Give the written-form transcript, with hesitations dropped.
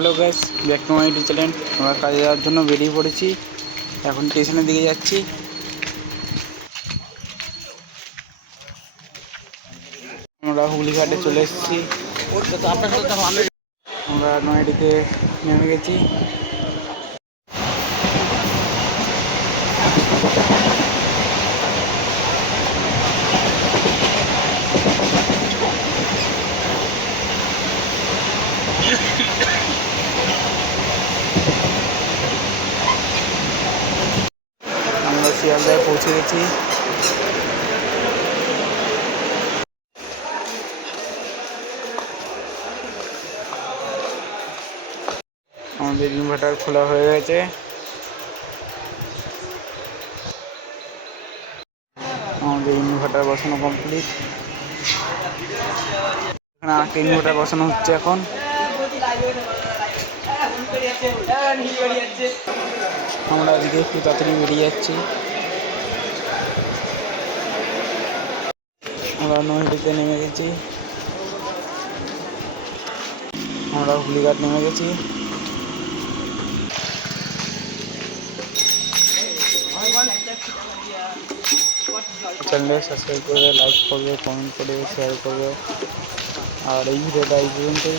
Hello guys, back to my YouTube channel. আমরা কাজে যাওয়ার জন্য বেরিয়ে পড়েছি। এখন স্টেশনের দিকে যাচ্ছি। আমরা হুগলিঘাটে চলে এসেছি। আমরা নয়ডিতে নেমে গেছি। আমরা শিয়ালদায় পৌঁছে গেছি। আমাদের ইনভার্টার খোলা হয়ে গেছে। আমাদের ইনভার্টার বসানো কমপ্লিট। এখানে আরেকটা ইনভার্টার বসানো হচ্ছে এখন। আমরা আজকে একটু তাড়াতাড়ি বেরিয়ে যাচ্ছি। আমরা নৈহাটিতে নেমে গেছি। আমরা হুগলিঘাট নেমে গেছি। চ্যানেলটা সাবস্ক্রাইব করবে, লাইক করবে, কমেন্ট করবে, শেয়ার করবে। আর এই ভিডিওটা এই পর্যন্তই।